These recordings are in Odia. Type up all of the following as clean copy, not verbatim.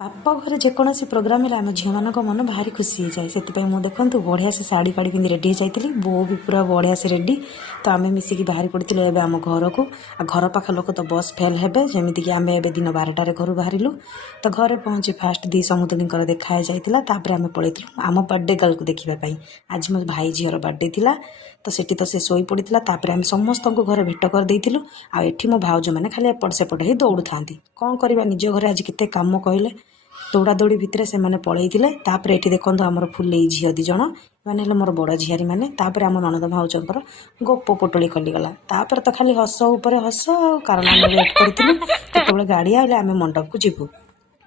ବାପ ଘରେ ଯେକୌଣସି ପ୍ରୋଗ୍ରାମ ହେଲେ ଆମ ଝିଅମାନଙ୍କ ମନ ଭାରି ଖୁସି ହେଇଯାଏ। ସେଥିପାଇଁ ମୁଁ ଦେଖନ୍ତୁ ବଢ଼ିଆ ସେ ଶାଢ଼ୀ ପାଢ଼ୀ ପିନ୍ଧି ରେଡ଼ି ହେଇଯାଇଥିଲି। ବୋଉ ବି ପୁରା ବଢ଼ିଆ ସେ ରେଡ଼ି। ତ ଆମେ ମିଶିକି ବାହାରି ପଡ଼ିଥିଲୁ ଏବେ ଆମ ଘରକୁ। ଆଉ ଘର ପାଖ ଲୋକ ତ ବସ୍ ଫେଲ୍ ହେବେ, ଯେମିତିକି ଆମେ ଏବେ ଦିନ 12ଟାରେ ଘରୁ ବାହାରିଲୁ। ତ ଘରେ ପହଞ୍ଚି ଫାଷ୍ଟ ଦି ସମୁଦୁଣୀଙ୍କର ଦେଖା ହେଇଯାଇଥିଲା। ତାପରେ ଆମେ ପଳେଇଥିଲୁ ଆମ ବାର୍ଥଡେ ଗାର୍ଲକୁ ଦେଖିବା ପାଇଁ। ଆଜି ମୋ ଭାଇ ଝିଅର ବାର୍ଥଡେ ଥିଲା। ତ ସେଠି ତ ସେ ଶୋଇ ପଡ଼ିଥିଲା। ତାପରେ ଆମେ ସମସ୍ତଙ୍କୁ ଘରେ ଭେଟ କରିଦେଇଥିଲୁ। ଆଉ ଏଠି ମୋ ଭାଉଜମାନେ ଖାଲି ଏପଟ ସେପଟ ହେଇ ଦୌଡ଼ୁଥାନ୍ତି। କ'ଣ କରିବା, ନିଜ ଘରେ ଆଜି କେତେ କାମ କହିଲେ। ଦୌଡ଼ା ଦୌଡ଼ି ଭିତରେ ସେମାନେ ପଳେଇଥିଲେ। ତାପରେ ଏଠି ଦେଖନ୍ତୁ ଆମର ଫୁଲେଇ ଝିଅ 2 ଜଣ, ମାନେ ହେଲେ ମୋର ବଡ଼ ଝିଆରୀ ମାନେ। ତାପରେ ଆମ ନଣନ୍ଦ ଭାଉଜଙ୍କର ଗୋପ ପୋଟଳି ଖୋଲିଗଲା। ତାପରେ ତ ଖାଲି ହସ ଉପରେ ହସ ଆଉ, କାରଣ ଆମେ ୱେଟ୍ କରିଥିଲୁ କେତେବେଳେ ଗାଡ଼ି ଆଇଲେ ଆମେ ମଣ୍ଡପକୁ ଯିବୁ।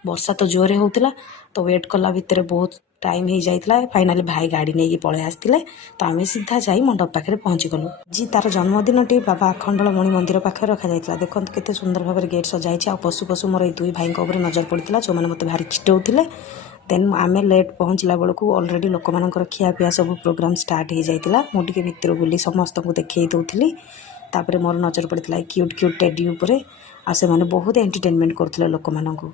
ବର୍ଷା ତ ଜୋରରେ ହେଉଥିଲା। ତ ୱେଟ୍ କଲା ଭିତରେ ବହୁତ ଟାଇମ୍ ହେଇଯାଇଥିଲା। ଫାଇନାଲି ଭାଇ ଗାଡ଼ି ନେଇକି ପଳେଇ ଆସିଥିଲେ। ତ ଆମେ ସିଧା ଯାଇ ମଣ୍ଡପ ପାଖରେ ପହଞ୍ଚିଗଲୁ। ଆଜି ତାର ଜନ୍ମଦିନଟି ବାବା ଆଖଣ୍ଡଳମଣି ମନ୍ଦିର ପାଖରେ ରଖାଯାଇଥିଲା। ଦେଖନ୍ତୁ କେତେ ସୁନ୍ଦର ଭାବରେ ଗେଟ୍ ସଜାଇଛି। ଆଉ ପଶୁ ପଶୁ ମୋର ଏଇ 2 ଭାଇଙ୍କ ଉପରେ ନଜର ପଡ଼ିଥିଲା, ଯେଉଁମାନେ ମୋତେ ଭାରି ଚିଡ଼ଉଥିଲେ। ଦେନ୍ ଆମେ ଲେଟ୍ ପହଞ୍ଚିଲା ବେଳକୁ ଅଲରେଡ଼ି ଲୋକମାନଙ୍କର ଖିଆପିଆ ସବୁ ପ୍ରୋଗ୍ରାମ୍ ଷ୍ଟାର୍ଟ ହେଇଯାଇଥିଲା। ମୁଁ ଟିକେ ଭିତରୁ ବୁଲି ସମସ୍ତଙ୍କୁ ଦେଖେଇ ଦେଉଥିଲି। ତାପରେ ମୋର ନଜର ପଡ଼ିଥିଲା ଏଇ କ୍ୟୁଟ୍ କ୍ୟୁଟ୍ ଟେଡି ଉପରେ। ଆଉ ସେମାନେ ବହୁତ ଏଣ୍ଟରଟେନମେଣ୍ଟ କରୁଥିଲେ ଲୋକମାନଙ୍କୁ।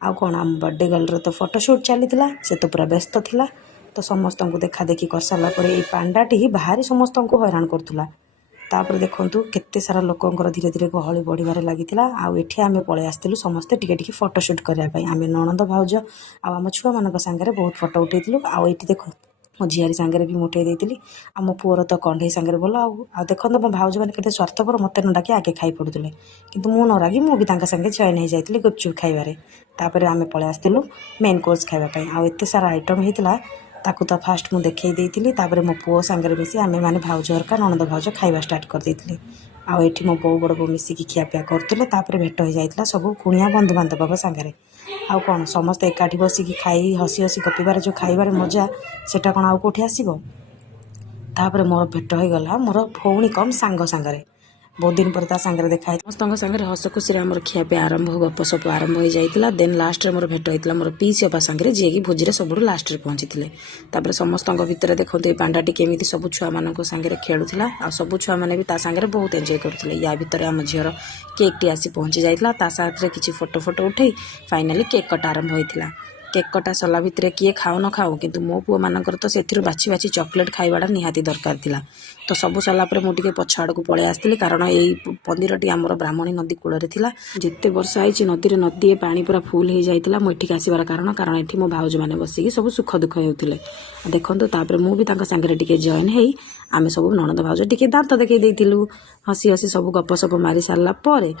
ଆଉ କ'ଣ, ଆମ ବର୍ଥଡେ ଗାର୍ଲର ତ ଫଟୋସୁଟ୍ ଚାଲିଥିଲା। ସେ ତ ପୁରା ବ୍ୟସ୍ତ ଥିଲା। ତ ସମସ୍ତଙ୍କୁ ଦେଖାଦେଖି କରିସାରିଲା ପରେ ଏଇ ପାଣ୍ଡାଟି ଭାରି ସମସ୍ତଙ୍କୁ ହଇରାଣ କରୁଥିଲା। ତାପରେ ଦେଖନ୍ତୁ କେତେ ସାରା ଲୋକଙ୍କର ଧୀରେ ଧୀରେ ଗହଳି ବଢ଼ିବାରେ ଲାଗିଥିଲା। ଆଉ ଏଠି ଆମେ ପଳେଇ ଆସିଥିଲୁ ସମସ୍ତେ ଟିକେ ଟିକେ ଫଟୋସୁଟ୍ କରିବା ପାଇଁ। ଆମେ ନଣନ୍ଦ ଭାଉଜ ଆଉ ଆମ ଛୁଆମାନଙ୍କ ସାଙ୍ଗରେ ବହୁତ ଫଟୋ ଉଠାଇଥିଲୁ। ଆଉ ଏଠି ଦେଖନ୍ତୁ ମୋ ଝିଆରୀ ସାଙ୍ଗରେ ବି ମୁଁ ଉଠାଇ ଦେଇଥିଲି। ଆଉ ମୋ ପୁଅର ତ କଣ୍ଢେଇ ସାଙ୍ଗରେ ଭଲ। ଆଉ ଦେଖନ୍ତୁ ମୋ ଭାଉଜମାନେ କେତେ ସ୍ୱାର୍ଥପର, ମୋତେ ନ ଡାକି ଆଗେ ଖାଇ ପଡ଼ୁଥିଲେ। କିନ୍ତୁ ମୁଁ ନ ରାଗି ମୁଁ ବି ତାଙ୍କ ସାଙ୍ଗେ ଜଏନ୍ ହେଇଯାଇଥିଲି ଗୁପଚୁପ୍ ଖାଇବାରେ। ତାପରେ ଆମେ ପଳେଇ ଆସିଥିଲୁ ମେନ୍ କୋର୍ସ ଖାଇବା ପାଇଁ। ଆଉ ଏତେ ସାରା ଆଇଟମ୍ ହେଇଥିଲା, ତାକୁ ତ ଫାଷ୍ଟ ମୁଁ ଦେଖେଇ ଦେଇଥିଲି। ତାପରେ ମୋ ପୁଅ ସାଙ୍ଗରେ ମିଶି ଆମେମାନେ ଭାଉଜ ହରିକା ନଣନ୍ଦ ଭାଉଜ ଖାଇବା ଷ୍ଟାର୍ଟ କରିଦେଇଥିଲେ। ଆଉ ଏଠି ମୋ ବୋଉ ବଡ଼ ବୋଉ ମିଶିକି ଖିଆପିଆ କରୁଥିଲେ। ତାପରେ ଭେଟ ହେଇଯାଇଥିଲା ସବୁ କୁଣିଆ ବନ୍ଧୁବାନ୍ଧବଙ୍କ ସାଙ୍ଗରେ। ଆଉ କ'ଣ, ସମସ୍ତେ ଏକାଠି ବସିକି ଖାଇ ହସି ହସି ଗପିବାରେ ଯେଉଁ ଖାଇବାରେ ମଜା, ସେଇଟା କ'ଣ ଆଉ କେଉଁଠି ଆସିବ। ତାପରେ ମୋର ଭେଟ ହୋଇଗଲା ମୋର ଭଉଣୀ କମ୍ ସାଙ୍ଗ ସାଙ୍ଗରେ। ବହୁତ ଦିନ ପରେ ତା ସାଙ୍ଗରେ ଦେଖା ହେଇଥିଲା। ସମସ୍ତଙ୍କ ସାଙ୍ଗରେ ହସ ଖୁସିରେ ଆମର ଖିଆପିଆ ଆରମ୍ଭ, ଗପସପ ଆରମ୍ଭ ହୋଇଯାଇଥିଲା। ଦେନ୍ ଲାଷ୍ଟରେ ମୋର ଭେଟ ହେଇଥିଲା ମୋର ପିଇସି ଅପା ସାଙ୍ଗରେ, ଯିଏକି ଭୋଜିରେ ସବୁଠୁ ଲାଷ୍ଟରେ ପହଞ୍ଚିଥିଲେ। ତାପରେ ସମସ୍ତଙ୍କ ଭିତରେ ଦେଖନ୍ତୁ ଏଇ ପାଣ୍ଡାଟି କେମିତି ସବୁ ଛୁଆମାନଙ୍କ ସାଙ୍ଗରେ ଖେଳୁଥିଲା। ଆଉ ସବୁ ଛୁଆମାନେ ବି ତା ସାଙ୍ଗରେ ବହୁତ ଏନ୍ଜୟ କରୁଥିଲେ। ୟା ଭିତରେ ଆମ ଝିଅର କେକ୍ଟି ଆସି ପହଞ୍ଚି ଯାଇଥିଲା। ତା ସାଥିରେ କିଛି ଫଟୋ ଉଠାଇ ଫାଇନାଲି କେକ୍ କଟା ଆରମ୍ଭ ହୋଇଥିଲା। କେକ୍ କଟା ସରିଲା ଭିତରେ କିଏ ଖାଉ ନ ଖାଉ, କିନ୍ତୁ ମୋ ପୁଅମାନଙ୍କର ତ ସେଥିରୁ ବାଛି ବାଛି ଚକୋଲେଟ୍ ଖାଇବାଟା ନିହାତି ଦରକାର ଥିଲା। ତ ସବୁ ସରିଲା ପରେ ମୁଁ ଟିକେ ପଛ ଆଡ଼କୁ ପଳେଇ ଆସିଥିଲି, କାରଣ ଏଇ ମନ୍ଦିରଟି ଆମର ବ୍ରାହ୍ମଣୀ ନଦୀ କୂଳରେ ଥିଲା। ଯେତେ ବର୍ଷା ହେଇଛି ନଦୀଏ ପାଣି ପୁରା ଫୁଲ୍ ହେଇଯାଇଥିଲା। ମୁଁ ଏଠିକି ଆସିବାର କାରଣ ଏଠି ମୋ ଭାଉଜମାନେ ବସିକି ସବୁ ସୁଖ ଦୁଃଖ ହେଉଥିଲେ। ଦେଖନ୍ତୁ ତାପରେ ମୁଁ ବି ତାଙ୍କ ସାଙ୍ଗରେ ଟିକେ ଜଏନ୍ ହେଇ ଆମେ ସବୁ ନଣନ୍ଦ ଭାଉଜ ଟିକେ ଦାନ୍ତ ଦେଖେଇ ଦେଇଥିଲୁ। ହସି ହସି ସବୁ ଗପସପ ମାରି ସାରିଲା ପରେ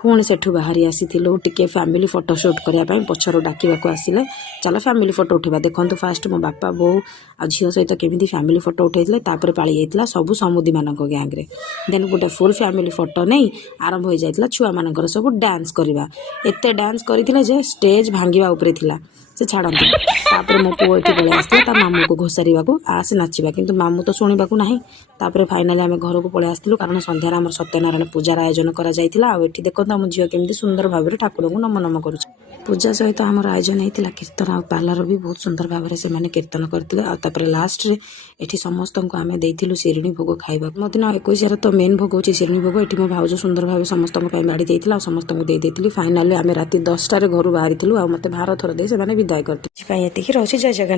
ପୁଣି ସେଠୁ ବାହାରି ଆସିଥିଲୁ ଟିକେ ଫ୍ୟାମିଲି ଫଟୋସୁଟ୍ କରିବା ପାଇଁ। ପଛରୁ ଡାକିବାକୁ ଆସିଲେ, ଚାଲ ଫ୍ୟାମିଲି ଫଟୋ ଉଠାଇବା। ଦେଖନ୍ତୁ ଫାଷ୍ଟ ମୋ ବାପା ବୋଉ ଆଉ ଝିଅ ସହିତ କେମିତି ଫ୍ୟାମିଲି ଫଟୋ ଉଠାଇଥିଲେ। ତାପରେ ପାଳି ଯାଇଥିଲା ସବୁ ସମୁଦୀମାନଙ୍କ ଗ୍ୟାଙ୍ଗରେ। ଦେନ୍ ଗୋଟେ ଫୁଲ୍ ଫ୍ୟାମିଲି ଫଟୋ ନେଇ ଆରମ୍ଭ ହୋଇଯାଇଥିଲା ଛୁଆମାନଙ୍କର ସବୁ ଡ୍ୟାନ୍ସ କରିବା। ଏତେ ଡ୍ୟାନ୍ସ କରିଥିଲେ ଯେ ଷ୍ଟେଜ୍ ଭାଙ୍ଗିବା ଉପରେ ଥିଲା। ସେ ଛାଡ଼ନ୍ତୁ। ତାପରେ ମୋ ପୁଅ ଏଠି ପଳେଇ ଆସିଥିଲା ତା ମାମୁଁକୁ ଘୋଷାରିବାକୁ, ଆସେ ନାଚିବା, କିନ୍ତୁ ମାମୁଁ ତ ଶୁଣିବାକୁ ନାହିଁ। ତାପରେ ଫାଇନାଲି ଆମେ ଘରକୁ ପଳେଇ ଆସିଥିଲୁ, କାରଣ ସନ୍ଧ୍ୟାରେ ଆମର ସତ୍ୟନାରାୟଣ ପୂଜାର ଆୟୋଜନ କରାଯାଇଥିଲା। ଆଉ ଏଠି ଦେଖନ୍ତୁ ଆମ ଝିଅ କେମିତି ସୁନ୍ଦର ଭାବରେ ଠାକୁରଙ୍କୁ ନମ କରୁଛି। ପୂଜା ସହିତ ଆମର ଆୟୋଜନ ହେଇଥିଲା କୀର୍ତ୍ତନ, ଆଉ ପାର୍ଲର ବି ବହୁତ ସୁନ୍ଦର ଭାବରେ ସେମାନେ କୀର୍ତ୍ତନ କରିଥିଲେ। ଆଉ ତାପରେ ଲାଷ୍ଟରେ ଏଠି ସମସ୍ତଙ୍କୁ ଆମେ ଦେଇଥିଲୁ ଶିରିଣୀ ଭୋଗ ଖାଇବାକୁ। ମୋ ଦିନ 21ରେ ତ ମେନ୍ ଭୋଗ ହେଉଛି ଶିରିଣୀ ଭୋଗ। ଏଠି ମୋ ଭାଉଜ ସୁନ୍ଦର ଭାବେ ସମସ୍ତଙ୍କ ପାଇଁ ବାଢ଼ି ଦେଇଥିଲା ଆଉ ସମସ୍ତଙ୍କୁ ଦେଇଥିଲି। ଫାଇନାଲି ଆମେ ରାତି 10ଟାରେ ଘରୁ ବାହାରିଥିଲୁ। ଆଉ ମୋତେ ଭାର ଥର ଦେଇ ସେମାନେ ବିଦାୟ କରିଥିଲେ। ଏତିକି ରହୁଛି। ଜୟ ଜଗନ୍ନାଥ।